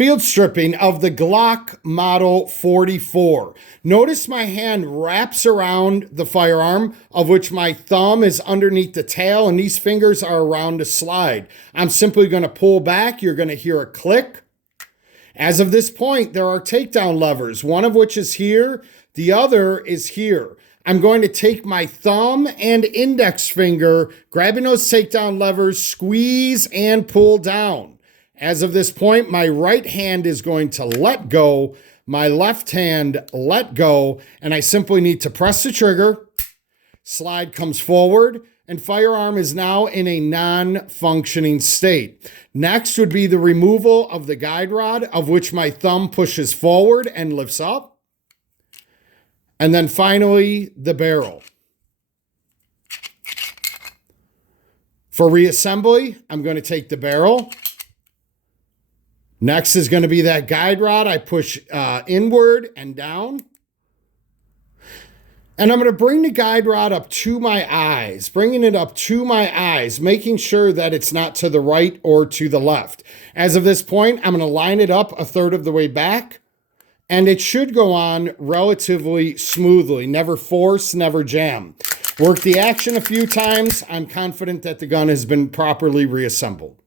field stripping of the Glock Model 44. Notice my hand wraps around the firearm, of which my thumb is underneath the tail and these fingers are around the slide. I'm simply going to pull back. You're going to hear a click. As of this point, there are takedown levers, one of which is here, the other is here. I'm going to take my thumb and index finger, grabbing those takedown levers, squeeze and pull down. As of this point, my right hand is going to let go, my left hand let go, and I simply need to press the trigger. Slide comes forward, and firearm is now in a non-functioning state. Next would be the removal of the guide rod, of which my thumb pushes forward and lifts up. And then finally, the barrel. For reassembly, I'm going to take the barrel. Next is going to be that guide rod. I push inward and down. And I'm going to bring the guide rod up to my eyes, bringing it up to my eyes, making sure that it's not to the right or to the left. As of this point, I'm going to line it up a third of the way back, and it should go on relatively smoothly. Never force, never jam. Work the action a few times. I'm confident that the gun has been properly reassembled.